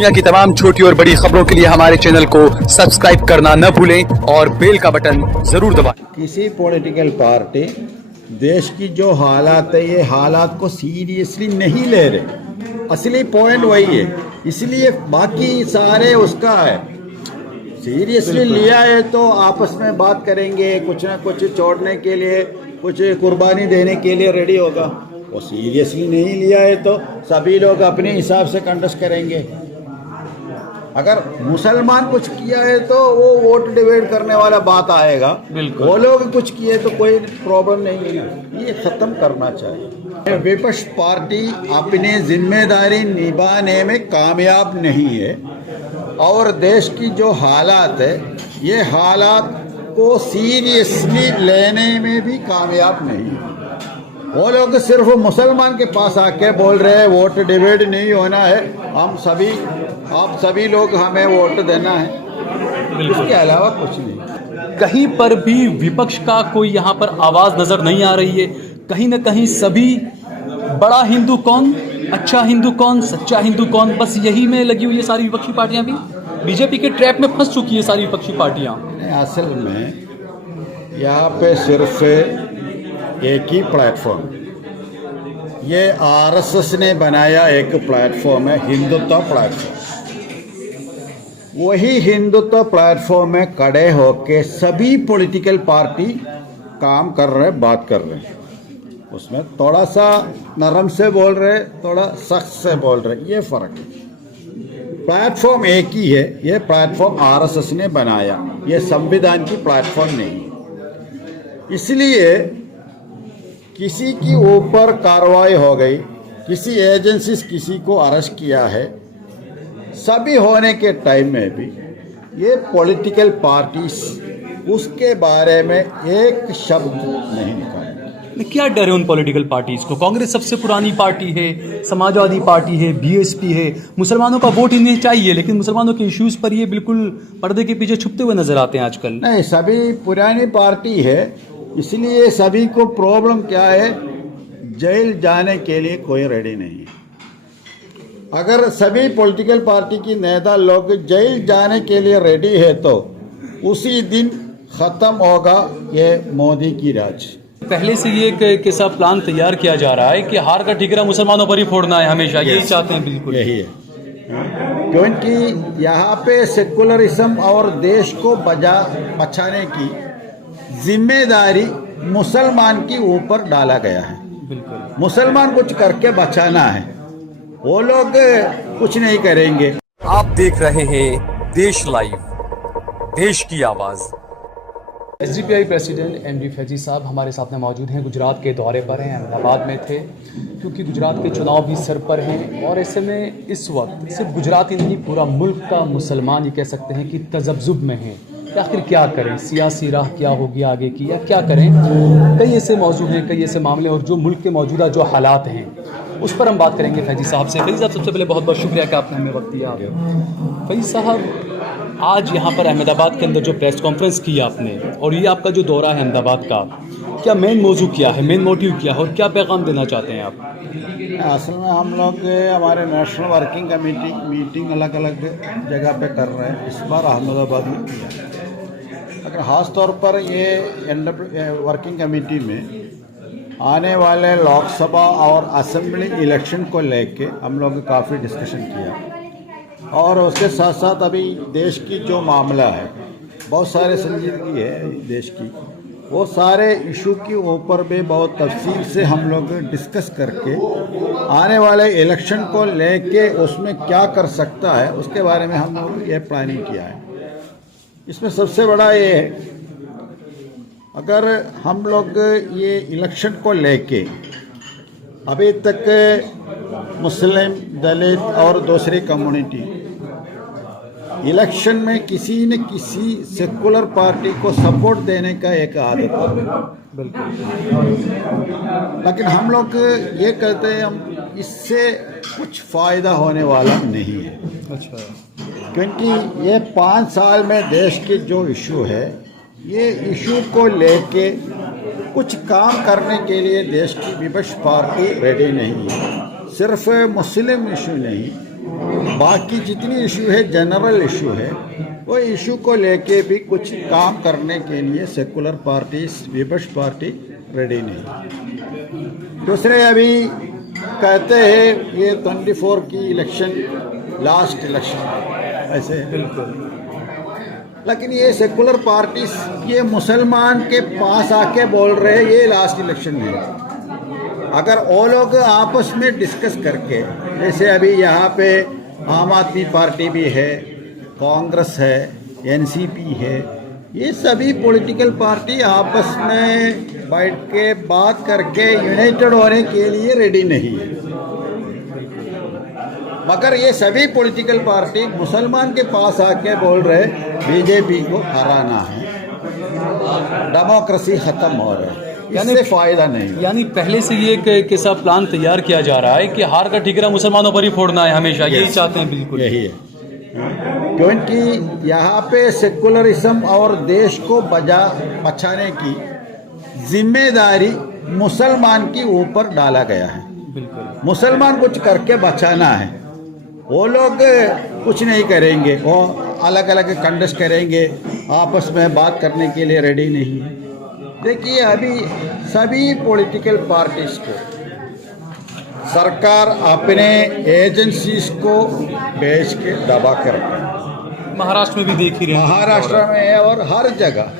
दुनिया की तमाम छोटी और बड़ी खबरों के लिए हमारे चैनल को सब्सक्राइब करना न भूलें और बेल का बटन जरूर दबाएं। किसी पॉलिटिकल पार्टी देश की जो हालात है ये हालात को सीरियसली नहीं ले रहे। असली पॉइंट वही है, इसलिए बाकी सारे उसका है। सीरियसली लिया है तो आपस में बात करेंगे, कुछ ना कुछ छोड़ने के लिए, कुछ कुर्बानी देने के लिए रेडी होगा। वो सीरियसली नहीं लिया है तो सभी लोग अपने हिसाब से कंटेस्ट करेंगे। अगर मुसलमान कुछ किया है तो वो वोट डिवाइड करने वाला बात आएगा, वो लोग कुछ किए तो कोई प्रॉब्लम नहीं है। ये खत्म करना चाहिए। विपक्ष पार्टी अपनी जिम्मेदारी निभाने में कामयाब नहीं है और देश की जो हालात है ये हालात को सीरियसली लेने में भी कामयाब नहीं है। वो लोग सिर्फ मुसलमान के पास आके बोल रहे हैं वोट डिवाइड नहीं होना है, आप सभी लोग हमें वोट देना है, इसके अलावा कुछ नहीं। कहीं पर भी विपक्ष का कोई यहाँ पर आवाज नजर नहीं आ रही है। कहीं ना कहीं सभी बड़ा हिंदू कौन, अच्छा हिंदू कौन, सच्चा हिंदू कौन, बस यही में लगी हुई है सारी विपक्षी पार्टियां। भी बीजेपी के ट्रैप में फंस चुकी है सारी विपक्षी पार्टियां। असल में यहाँ पे सिर्फ एक ही प्लेटफॉर्म, ये आरएसएस ने बनाया एक प्लेटफॉर्म है, हिंदुत्व प्लेटफॉर्म। वही हिंदुत्व प्लेटफॉर्म में खड़े होके सभी पॉलिटिकल पार्टी काम कर रहे, बात कर रहे हैं। उसमें थोड़ा सा नरम से बोल रहे, थोड़ा सख्त से बोल रहे, ये फर्क है। प्लेटफॉर्म एक ही है, ये प्लेटफॉर्म आरएसएस ने बनाया, ये संविधान की प्लेटफॉर्म नहीं है। इसलिए किसी की ऊपर कार्रवाई हो गई, किसी एजेंसी किसी को अरेस्ट किया है, सभी होने के टाइम में भी ये पॉलिटिकल पार्टीज उसके बारे में एक शब्द नहीं निकाले। क्या डर है उन पॉलिटिकल पार्टीज को? कांग्रेस सबसे पुरानी पार्टी है, समाजवादी पार्टी है, बीएसपी है, मुसलमानों का वोट इन्हें चाहिए, लेकिन मुसलमानों के इश्यूज पर ये बिल्कुल पर्दे के पीछे छुपते हुए नजर आते हैं आजकल। नहीं, सभी पुरानी पार्टी है, इसलिए सभी को प्रॉब्लम क्या है, जेल जाने के लिए कोई रेडी नहीं है। अगर सभी पॉलिटिकल पार्टी की नेता लोग जेल जाने के लिए रेडी है तो उसी दिन खत्म होगा ये मोदी की राज। पहले से ये एक ऐसा प्लान तैयार किया जा रहा है कि हार का ठिकरा मुसलमानों पर ही फोड़ना है, हमेशा यही चाहते हैं। बिल्कुल यही है, क्योंकि यहाँ पे सेकुलरिज्म और देश को बचाने की जिम्मेदारी मुसलमान के ऊपर डाला गया है। मुसलमान कुछ करके बचाना है, वो लोग कुछ नहीं करेंगे। आप देख रहे हैं देश लाइव, देश की आवाज। एसडीपीआई प्रेसिडेंट एमडी फैजी साहब हमारे साथ में मौजूद हैं। गुजरात के दौरे पर हैं, अहमदाबाद में थे, क्योंकि गुजरात के चुनाव भी सर पर हैं और ऐसे में इस वक्त सिर्फ गुजरात ही नहीं, पूरा मुल्क का मुसलमान ये कह सकते हैं कि तजब्जुब में है। आखिर क्या करें, सियासी राह क्या होगी आगे की, या क्या करें? कई ऐसे मौजूद हैं, कई ऐसे मामले, और जो मुल्क के मौजूदा जो हालात हैं उस पर हम बात करेंगे फैजी साहब से। फैजी साहब, सबसे पहले बहुत बहुत शुक्रिया कि आपने हमें वक्त दिया। फैजी साहब, आज यहाँ पर अहमदाबाद के अंदर जो प्रेस कॉन्फ्रेंस की आपने, और ये आपका जो दौरा है अहमदाबाद का, क्या मेन मौजू क्या है, मेन मोटिव क्या है और क्या पैगाम देना चाहते हैं आप? असल में हम लोग हमारे नेशनल वर्किंग कमेटी मीटिंग अलग अलग जगह पे कर रहे हैं। इस बार अहमदाबाद में किया, अगर ख़ास तौर पर ये वर्किंग कमेटी में आने वाले लोकसभा और असेंबली इलेक्शन को लेके हम लोग काफ़ी डिस्कशन किया, और उसके साथ साथ अभी देश की जो मामला है, बहुत सारे संजीदगी है देश की, वो सारे इशू के ऊपर भी बहुत तफसील से हम लोग डिस्कस करके आने वाले इलेक्शन को लेके उसमें क्या कर सकता है उसके बारे में हम लोग ये प्लानिंग किया है। इसमें सबसे बड़ा ये है, अगर हम लोग ये इलेक्शन को लेके अभी तक मुस्लिम, दलित और दूसरी कम्युनिटी इलेक्शन में किसी न किसी सेकुलर पार्टी को सपोर्ट देने का एक आदत है, लेकिन हम लोग ये कहते हैं हम इससे कुछ फ़ायदा होने वाला नहीं है। अच्छा, क्योंकि ये 5 साल में देश के जो इशू है, ये इशू को लेके कुछ काम करने के लिए देश की विपक्ष पार्टी रेडी नहीं है। सिर्फ मुस्लिम इशू नहीं, बाकी जितनी इशू है जनरल इशू है, वो इशू को लेके भी कुछ काम करने के लिए सेकुलर पार्टीज, विपक्ष पार्टी रेडी नहीं। दूसरे अभी कहते हैं ये 24 की इलेक्शन लास्ट इलेक्शन ऐसे है। बिल्कुल। लेकिन ये सेकुलर पार्टीज ये मुसलमान के पास आके बोल रहे हैं ये लास्ट इलेक्शन है। अगर वो लोग आपस में डिस्कस करके, जैसे अभी यहाँ पे आम आदमी पार्टी भी है, कांग्रेस है, एनसीपी है, ये सभी पॉलिटिकल पार्टी आपस में बैठ के बात करके यूनाइटेड होने के लिए रेडी नहीं है। मगर ये सभी पॉलिटिकल पार्टी मुसलमान के पास आके बोल रहे बीजेपी को हराना है, डेमोक्रेसी खत्म हो रहा है, इससे फायदा नहीं। यानी पहले से ये एक ऐसा प्लान तैयार किया जा रहा है कि हार का ठिकरा मुसलमानों पर ही फोड़ना है हमेशा, यही चाहते हैं। बिल्कुल यही है, क्योंकि यहाँ पे सेकुलरिज्म और देश को बचाने की जिम्मेदारी मुसलमान के ऊपर डाला गया है। बिल्कुल। मुसलमान कुछ करके बचाना है, वो लोग कुछ नहीं करेंगे, वो अलग अलग कंटेस्ट करेंगे, आपस में बात करने के लिए रेडी नहीं है। देखिए अभी सभी पॉलिटिकल पार्टीज को सरकार अपने एजेंसीज को भेज के दबा कर रखा है। महाराष्ट्र में भी देख ही रहे हैं, महाराष्ट्र में है और हर जगह,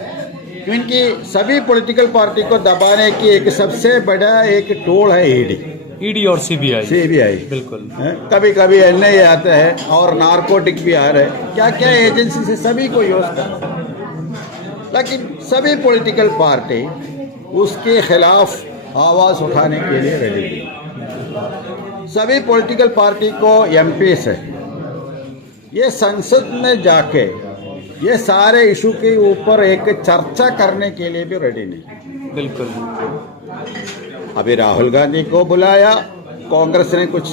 क्योंकि सभी पॉलिटिकल पार्टी को दबाने की एक सबसे बड़ा एक टूल है ईडी और सीबीआई। बिल्कुल। कभी कभी एनआईए आता है और नारकोटिक भी आ रहे हैं, क्या क्या एजेंसी से सभी को यूज करना है। लेकिन सभी पॉलिटिकल पार्टी उसके खिलाफ आवाज उठाने के लिए रेडी है। सभी पॉलिटिकल पार्टी को एमपी से ये संसद में जाके ये सारे इशू के ऊपर एक चर्चा करने के लिए भी रेडी नहीं। बिल्कुल। अभी राहुल गांधी को बुलाया, कांग्रेस ने कुछ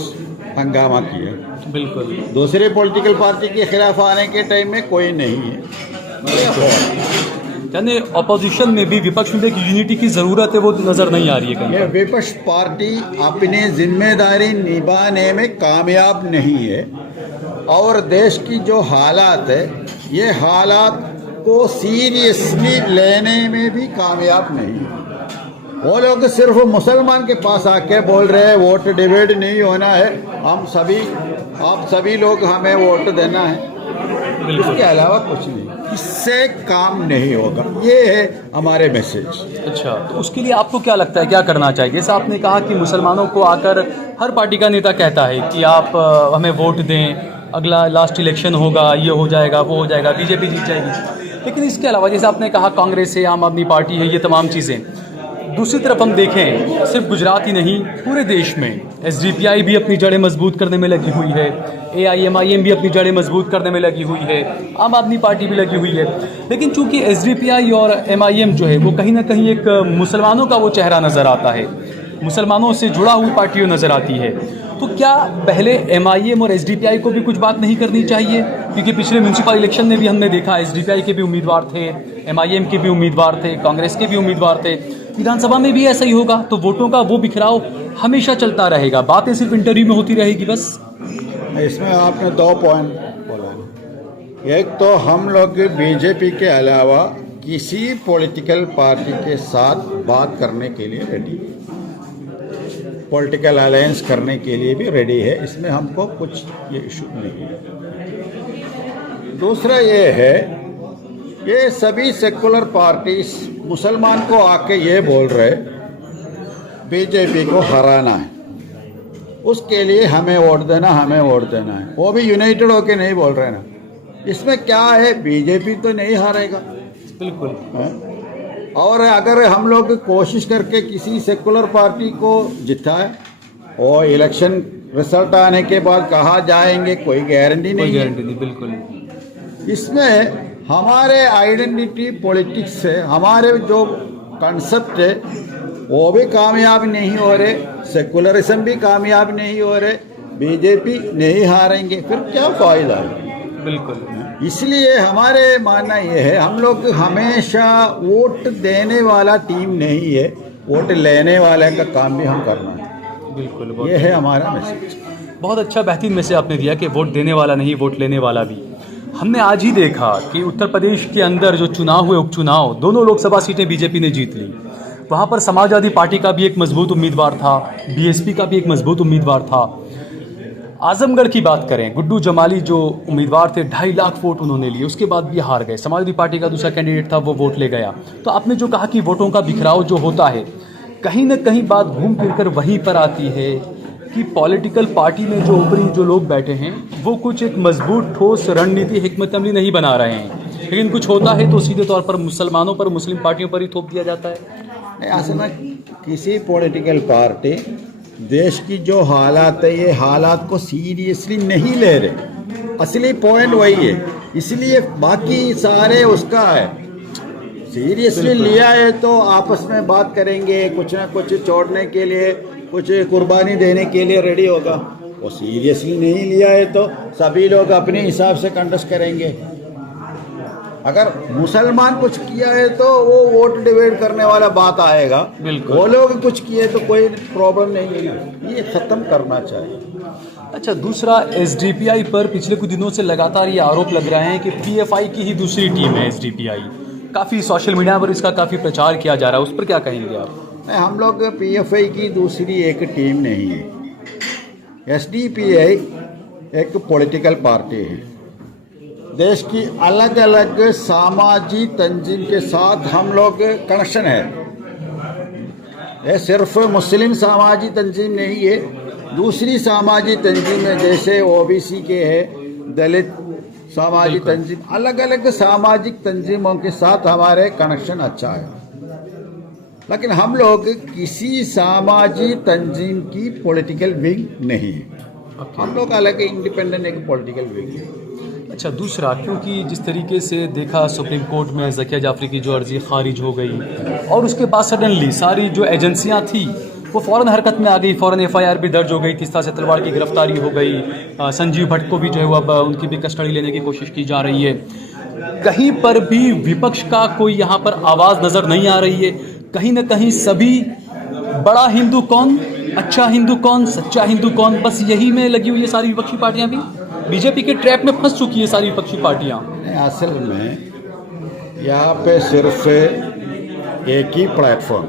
हंगामा किया। बिल्कुल। दूसरे पॉलिटिकल पार्टी के खिलाफ आने के टाइम में कोई नहीं है। यानी अपोजिशन में भी, विपक्ष में भी एक यूनिटी की जरूरत है, वो नजर नहीं आ रही है कहीं। ये विपक्ष पार्टी अपनी जिम्मेदारी निभाने में कामयाब नहीं है और देश की जो हालात है, ये हालात को सीरियसली लेने में भी कामयाब नहीं है। वो लोग सिर्फ मुसलमान के पास आके बोल रहे हैं वोट डिवाइड नहीं होना है, आप सभी लोग हमें वोट देना है, इसके अलावा कुछ नहीं, इससे काम नहीं होगा। ये है हमारे मैसेज। अच्छा, तो उसके लिए आपको क्या लगता है क्या करना चाहिए? जैसे आपने कहा कि मुसलमानों को आकर हर पार्टी का नेता कहता है कि आप हमें वोट दें, अगला लास्ट इलेक्शन होगा, ये हो जाएगा, वो हो जाएगा, बीजेपी जीत जाएगी। लेकिन इसके अलावा जैसे आपने कहा कांग्रेस है, आम आदमी पार्टी है, ये तमाम चीज़ें। दूसरी तरफ हम देखें, सिर्फ गुजरात ही नहीं पूरे देश में एसडीपीआई भी अपनी जड़ें मजबूत करने में लगी हुई है, एआईएमआईएम भी अपनी जड़ें मजबूत करने में लगी हुई है, आम आदमी पार्टी भी लगी हुई है। लेकिन चूंकि एसडीपीआई और एमआईएम जो है वो कहीं ना कहीं एक मुसलमानों का वो चेहरा नज़र आता है, मुसलमानों से जुड़ा हुई पार्टियों नज़र आती है, तो क्या पहले एमआईएम और एसडीपीआई को भी कुछ बात नहीं करनी चाहिए? क्योंकि पिछले म्यूनसिपल इलेक्शन में भी हमने देखा एसडीपीआई के भी उम्मीदवार थे, एमआईएम के भी उम्मीदवार थे, कांग्रेस के भी उम्मीदवार थे, विधानसभा में भी ऐसा ही होगा, तो वोटों का वो बिखराव हमेशा चलता रहेगा, बातें सिर्फ इंटरव्यू में होती रहेगी बस। इसमें आपने 2 पॉइंट बोला। एक तो हम लोग बीजेपी के अलावा किसी पॉलिटिकल पार्टी के साथ बात करने के लिए रेडी, पॉलिटिकल अलायंस करने के लिए भी रेडी है, इसमें हमको कुछ ये इशू नहीं है। दूसरा ये है, ये सभी सेकुलर पार्टीज मुसलमान को आके ये बोल रहे बीजेपी को हराना है, उसके लिए हमें वोट देना, हमें वोट देना है, वो भी यूनाइटेड होके नहीं बोल रहे ना। इसमें क्या है, बीजेपी तो नहीं हारेगा। बिल्कुल है? और अगर हम लोग कोशिश करके किसी सेकुलर पार्टी को जिताए और इलेक्शन रिजल्ट आने के बाद कहाँ जाएंगे कोई गारंटी नहीं है। बिल्कुल। इसमें हमारे आइडेंटिटी पॉलिटिक्स से हमारे जो कंसेप्ट है वो भी कामयाब नहीं हो रहे, सेकुलरिज्म भी कामयाब नहीं हो रहे, बीजेपी नहीं हारेंगे, फिर क्या फायदा है? बिल्कुल। इसलिए हमारे मानना ये है, हम लोग हमेशा वोट देने वाला टीम नहीं है, वोट लेने वाले का काम भी हम करना है। बिल्कुल, ये है हमारा मैसेज। बहुत अच्छा बेहतरीन मैसेज आपने दिया कि वोट देने वाला नहीं, वोट लेने वाला भी। हमने आज ही देखा कि उत्तर प्रदेश के अंदर जो चुनाव हुए, उपचुनाव, दोनों लोकसभा सीटें बीजेपी ने जीत ली। वहाँ पर समाजवादी पार्टी का भी एक मजबूत उम्मीदवार था, बीएसपी का भी एक मजबूत उम्मीदवार था। आजमगढ़ की बात करें, गुड्डू जमाली जो उम्मीदवार थे, 2.5 लाख वोट उन्होंने लिए, उसके बाद भी हार गए। समाजवादी पार्टी का दूसरा कैंडिडेट था, वो वोट ले गया। तो आपने जो कहा कि वोटों का बिखराव जो होता है, कहीं ना कहीं बात घूम फिर कर वहीं पर आती है कि पॉलिटिकल पार्टी में जो ऊपरी जो लोग बैठे हैं वो कुछ एक मजबूत ठोस रणनीति, हिकमत अमली नहीं बना रहे हैं, लेकिन कुछ होता है तो सीधे तौर पर मुसलमानों पर, मुस्लिम पार्टियों पर ही थोप दिया जाता है। नहीं, असल में किसी पॉलिटिकल पार्टी देश की जो हालात है, ये हालात को सीरियसली नहीं ले रहे। असली पॉइंट वही है, इसलिए बाकी सारे उसका है। सीरियसली लिया है तो आपस में बात करेंगे, कुछ ना कुछ छोड़ने के लिए, कुछ कुर्बानी देने के लिए रेडी होगा। वो सीरियसली नहीं लिया है तो सभी लोग अपने हिसाब से कंटेस्ट करेंगे। अगर मुसलमान कुछ किया है तो वो वोट डिवाइड करने वाला बात आएगा। वो लोग कुछ किए तो कोई प्रॉब्लम नहीं है, ये खत्म करना चाहिए। अच्छा, दूसरा एसडीपीआई पर पिछले कुछ दिनों से लगातार ये आरोप लग रहे हैं कि पीएफआई की ही दूसरी टीम है एसडीपीआई। काफ़ी सोशल मीडिया पर इसका काफ़ी प्रचार किया जा रहा है, उस पर क्या कहेंगे आप? नहीं, हम लोग पीएफआई की दूसरी एक टीम नहीं है। एसडीपीआई एक पॉलिटिकल पार्टी है। देश की अलग अलग सामाजिक तंजीम के साथ हम लोग कनेक्शन है। ये सिर्फ मुस्लिम सामाजिक तंजीम नहीं है, दूसरी सामाजिक तंजीम है, जैसे ओबीसी के है, दलित सामाजिक तंजीम, अलग अलग सामाजिक तंजीमों के साथ हमारे कनेक्शन अच्छा है। लेकिन हम लोग किसी सामाजिक तंजीम की पॉलिटिकल विंग नहीं है। हम लोग अलग इंडिपेंडेंट एक पॉलिटिकल विंग है। अच्छा, दूसरा, क्योंकि जिस तरीके से देखा सुप्रीम कोर्ट में ज़किया जाफरी की जो अर्जी खारिज हो गई और उसके बाद सडनली सारी जो एजेंसियां थी वो फ़ौरन हरकत में आ गई, फ़ौरन एफआईआर भी दर्ज हो गई, तीस्ता से तलवार की गिरफ्तारी हो गई, संजीव भट्ट को भी जो है वो अब उनकी भी कस्टडी लेने की कोशिश की जा रही है। कहीं पर भी विपक्ष का कोई यहाँ पर आवाज़ नज़र नहीं आ रही है। कहीं ना कहीं सभी बड़ा हिंदू कौन, अच्छा हिंदू कौन, सच्चा हिंदू कौन, बस यही में लगी हुई है सारी विपक्षी पार्टियां भी। बीजेपी के ट्रैप में फंस चुकी है सारी विपक्षी पार्टियां। असल में यहाँ पे सिर्फ एक ही प्लेटफॉर्म,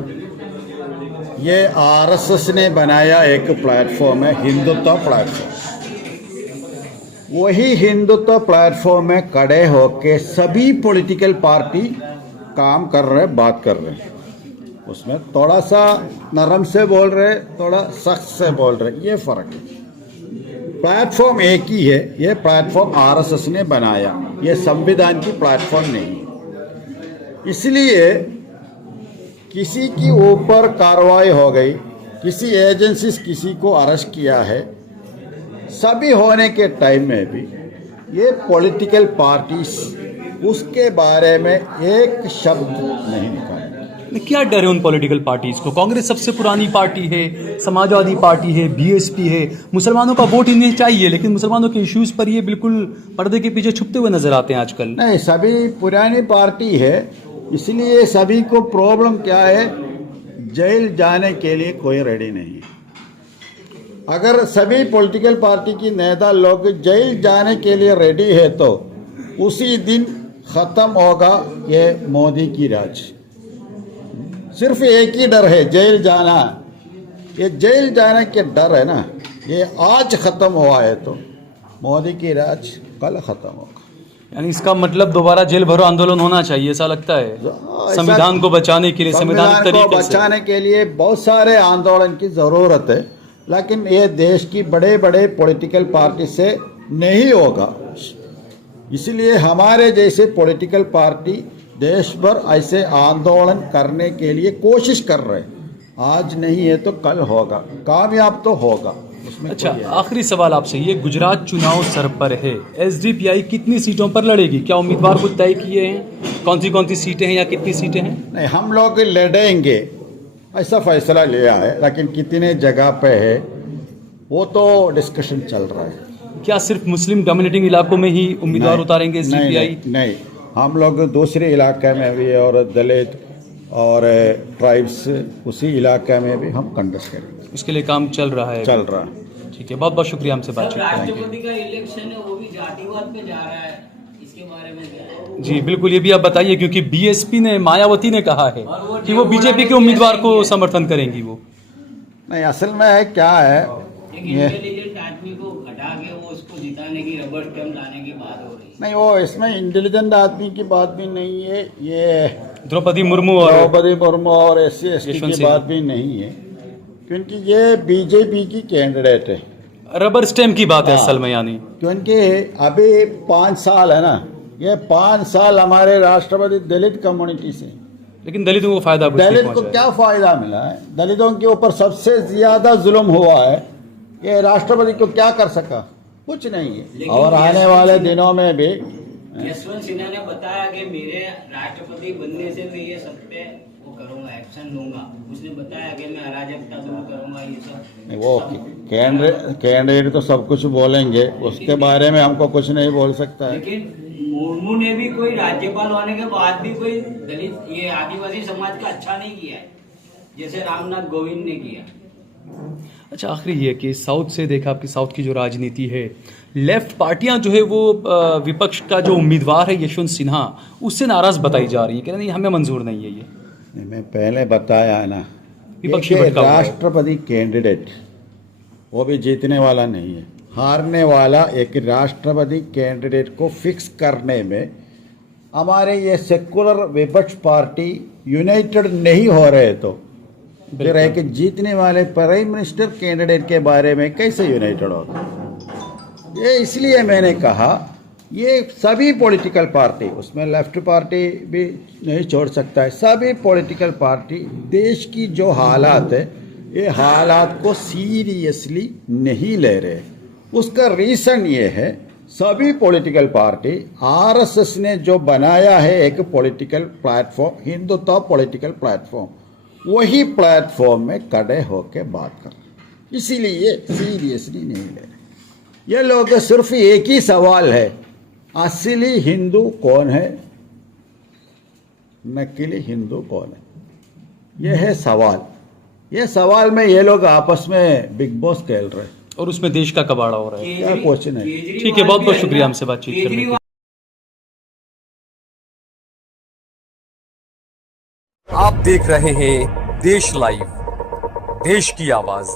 ये आरएसएस ने बनाया एक प्लेटफॉर्म है, हिंदुत्व प्लेटफॉर्म। वही हिंदुत्व प्लेटफॉर्म में खड़े होके सभी पॉलिटिकल पार्टी काम कर रहे हैं, बात कर रहे हैं। उसमें थोड़ा सा नरम से बोल रहे, थोड़ा सख्त से बोल रहे, ये फर्क है। प्लेटफॉर्म एक ही है, ये प्लेटफॉर्म आरएसएस ने बनाया, ये संविधान की प्लेटफॉर्म नहीं। इसलिए किसी के ऊपर कार्रवाई हो गई, किसी एजेंसी किसी को अरेस्ट किया है, सभी होने के टाइम में भी ये पॉलिटिकल पार्टीज उसके बारे में एक शब्द नहीं निकाले। क्या डर है उन पॉलिटिकल पार्टीज को? कांग्रेस सबसे पुरानी पार्टी है, समाजवादी पार्टी है, बीएसपी है, मुसलमानों का वोट इन्हें चाहिए, लेकिन मुसलमानों के इश्यूज पर ये बिल्कुल पर्दे के पीछे छुपते हुए नजर आते हैं आजकल। नहीं, सभी पुरानी पार्टी है, इसलिए सभी को प्रॉब्लम क्या है, जेल जाने के लिए कोई रेडी नहीं है। अगर सभी पॉलिटिकल पार्टी की नेता लोग जेल जाने के लिए रेडी है तो उसी दिन खत्म होगा ये मोदी की राज। सिर्फ एक ही डर है, जेल जाना। ये जेल जाने के डर है ना, ये आज खत्म हुआ है तो मोदी की राज कल खत्म होगा। यानी इसका मतलब दोबारा जेल भरो आंदोलन होना चाहिए, ऐसा लगता है संविधान को बचाने के लिए, संविधान को बचाने के लिए बहुत सारे आंदोलन की जरूरत है, लेकिन ये देश की बड़े बड़े पॉलिटिकल पार्टी से नहीं होगा। इसलिए हमारे जैसे पॉलिटिकल पार्टी देश भर ऐसे आंदोलन करने के लिए कोशिश कर रहे हैं। आज नहीं है तो कल होगा, कामयाब तो होगा। अच्छा, आखिरी सवाल आपसे, ये गुजरात चुनाव सर पर है, एसडीपीआई कितनी सीटों पर लड़ेगी? क्या उम्मीदवार को तय किए हैं? कौन सी सीटें हैं या कितनी सीटें हैं? नहीं, हम लोग लड़ेंगे ऐसा फैसला लिया है, लेकिन कितने जगह पे है वो तो डिस्कशन चल रहा है। क्या सिर्फ मुस्लिम डोमिनेटिंग इलाकों में ही उम्मीदवार उतारेंगे एसडीपीआई? नहीं, हम लोग दूसरे इलाके में भी और दलित और ट्राइब्स उसी इलाके में भी हम कंटेस्ट करेंगे। उसके लिए काम चल रहा है? चल रहा है। ठीक है, बहुत बहुत शुक्रिया हमसे सर, बातचीत करने के लिए। राष्ट्रपति का इलेक्शन है वो भी जातिवाद पे जा रहा है, इसके बारे में क्या है? जी बिल्कुल, ये भी आप बताइए, क्योंकि बीएसपी ने, मायावती ने कहा है और वो कि वो बीजेपी के उम्मीदवार को समर्थन करेंगी वो। नहीं, असल में है क्या है एक ये, इंटेलिजेंट आदमी को हटा के वो उसको जिताने की रबर स्टैम्प लाने की बात हो रही है। नहीं वो इसमें इंटेलिजेंट आदमी की बात भी नहीं है, ये द्रौपदी मुर्मू और द्रौपदी मुर्मू और SC ST यशवंत की सिन्हा। बात भी नहीं है, क्योंकि ये बीजेपी की कैंडिडेट है। रबर स्टैम्प की बात है हाँ। असल में, यानी क्योंकि अभी 5 साल है ना, ये 5 साल हमारे राष्ट्रपति दलित कम्युनिटी से, लेकिन दलितों को फायदा कुछ नहीं दलित को पहुंचा है। क्या फायदा मिला है? दलितों के ऊपर सबसे ज्यादा जुल्म हुआ है, ये राष्ट्रपति को क्या कर सका? कुछ नहीं है। लेकिन और आने वाले दिनों में भी यशवंत सिन्हा ने बताया कि मेरे राष्ट्रपति बनने से मैं ये सब पे वो करूंगा, एक्शन लूंगा। उसने बताया कि मैं अराजकता दूर करूंगा, ये सब। वो कैंडिडेट तो सब कुछ बोलेंगे, उसके बारे में हमको कुछ नहीं बोल सकता है। लेकिन मुर्मू ने भी कोई राज्यपाल होने के बाद भी कोई दलित ये आदिवासी समाज का अच्छा नहीं किया है, जैसे रामनाथ कोविंद ने किया। अच्छा, आखिरी ये कि साउथ से देखा, आपकी साउथ की जो राजनीति है, लेफ्ट पार्टियां जो है वो विपक्ष का जो उम्मीदवार है यशवंत सिन्हा, उससे नाराज बताई जा रही है, कह रहे नहीं हमें मंजूर नहीं है ये। नहीं, मैं पहले बताया ना, विपक्षी ये भटका हुआ है। राष्ट्रपति कैंडिडेट वो भी जीतने वाला नहीं है, हारने वाला एक राष्ट्रपति कैंडिडेट को फिक्स करने में हमारे ये सेकुलर विपक्ष पार्टी यूनाइटेड नहीं हो रहे, तो फिर है कि जीतने वाले प्राइम मिनिस्टर कैंडिडेट के बारे में कैसे यूनाइटेड होगा? ये इसलिए मैंने कहा ये सभी पॉलिटिकल पार्टी, उसमें लेफ्ट पार्टी भी नहीं छोड़ सकता है, सभी पॉलिटिकल पार्टी देश की जो हालात है, ये हालात को सीरियसली नहीं ले रहे। उसका रीज़न ये है, सभी पॉलिटिकल पार्टी, RSS ने जो बनाया है एक political platform, Hindutva political platform, वही प्लेटफॉर्म में खड़े होकर बात कर रहे, इसीलिए सीरियसली नहीं ले रहे। ये लोग सिर्फ एक ही सवाल है, असली हिंदू कौन है, नकली हिंदू कौन है, यह है सवाल। ये सवाल में ये लोग आपस में बिग बॉस खेल रहे हैं, और उसमें देश का कबाड़ा हो रहा है। क्या क्वेश्चन है? ठीक है, बहुत बहुत शुक्रिया हमसे बातचीत करने के लिए। आप देख रहे हैं देश लाइव, देश की आवाज।